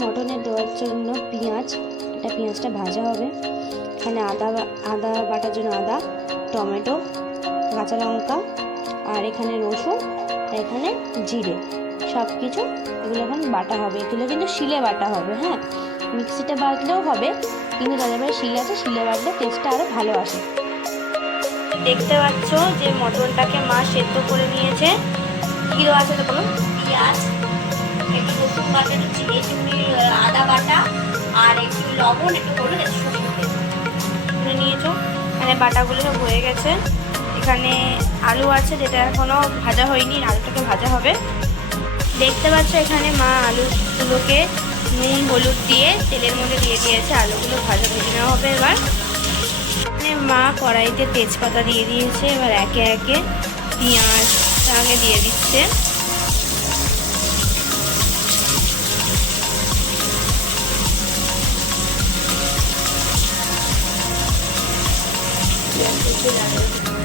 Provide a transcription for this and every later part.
মটনে দেওয়ার জন্য পেঁয়াজ, পেঁয়াজটা ভাজা হবে। এখানে আদা বাটার জন্য আদা, টমেটো, কাঁচা লঙ্কা, আর এখানে রসুন, এখানে জিরে, সব কিছু এগুলো এখন বাটা হবে। এগুলো কিন্তু শিলে বাটা হবে, হ্যাঁ, মিক্সিতে বাটলেও হবে, কিন্তু তাদের বাড়ি শিল আছে, শিলে বাটলে টেস্টটা আরও ভালো আসে। দেখতে পাচ্ছ যে মটনটাকে মা সেদ্ধ করে নিয়েছে। কী দেওয়া আছে তো বলো? পেঁয়াজ, একটু রসুন বাটা, একটু আদা বাটা, আর একটু লবণ, একটু হলুদ, একটু করে নিয়েছো। এখানে বাটাগুলো সব হয়ে গেছে। এখানে আলু আছে, যেটা এখনও ভাজা হয়নি, আলুটাকে ভাজা হবে। দেখতে পাচ্ছ এখানে মা আলুগুলোকে নুন হলুদ দিয়ে তেলের মধ্যে দিয়ে দিয়েছে। আলুগুলো ভেজে নেওয়া হবে। এবার এখানে মা কড়াইতে তেজপাতা দিয়ে দিয়েছে। এবার একে একে পেঁয়াজ আগে দিয়ে দিচ্ছে।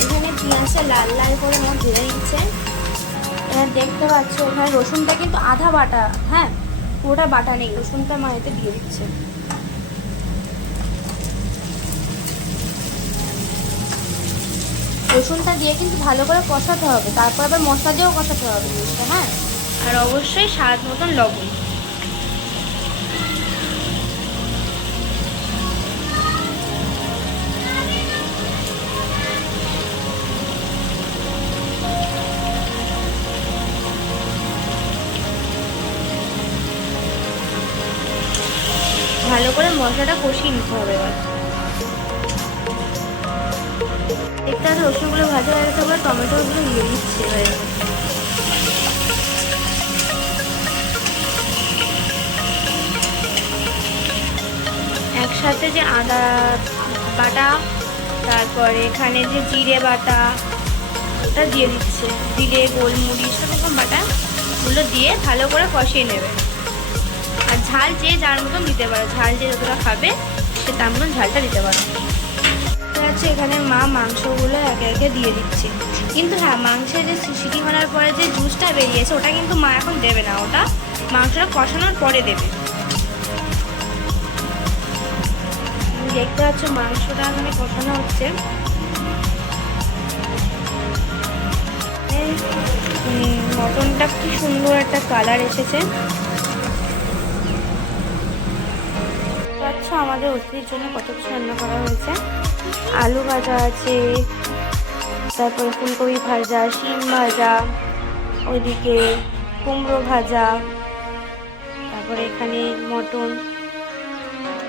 এখানে পেঁয়াজটা লাল লাল করে মা ভেজে নিচ্ছে। এবার দেখতে পাচ্ছ এখানে রসুনটা কিন্তু আধা বাটা, হ্যাঁ, পুরোটা বাটা নেই, রসুনটা মা এতে দিয়ে দিচ্ছে। রসুনটা দিয়ে কিন্তু ভালো করে কষাতে হবে, তারপর আবার মশলা দিয়েও কষাতে হবে জিনিসটা, হ্যাঁ, আর অবশ্যই স্বাদ মতন লবণ। ভালো করে মশলাটা কষিয়ে নিতে হবে। এবার দেখতে পাচ্ছি রসুনগুলো ভাজা হয়ে গেছে, এবার টমেটোগুলো দিয়ে দিচ্ছে। এবারে একসাথে যে আদা বাটা, তারপরে এখানে যে জিরে বাটা, ওটা দিয়ে দিচ্ছে, জিরে গোলমরিচ সব রকম বাটাগুলো দিয়ে ভালো করে কষিয়ে নেবে। আর ঝাল যে যার মতন দিতে পারো, ঝাল যে যতটা খাবে সে তার মতন ঝালটা দিতে পারো। আছে এখানে মা মাংসগুলো একে একে দিয়ে দিচ্ছে। কিন্তু হ্যাঁ, মাংসের যে সিটি মারার পরে যে জুসটা বেরিয়েছে ওটা কিন্তু মা এখন দেবে না, ওটা মাংসটা কষানোর পরে দেবে। দেখতে পাচ্ছ মাংসটা এখানে কষানো হচ্ছে। মটনটা কি সুন্দর একটা কালার এসেছে। আচ্ছা, আমাদের অতিথির জন্য কত কিছু রান্না করা হয়েছে। আলু ভাজা আছে, তারপরে ফুলকপি ভাজা, শিম ভাজা, ওইদিকে কুমড়ো ভাজা, তারপরে এখানে মটন,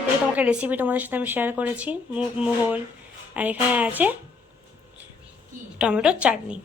এটা তোমাকে রেসিপি তোমাদের সাথে আমি শেয়ার করেছি, মুগমোহন, আর এখানে আছে টমেটোর চাটনি।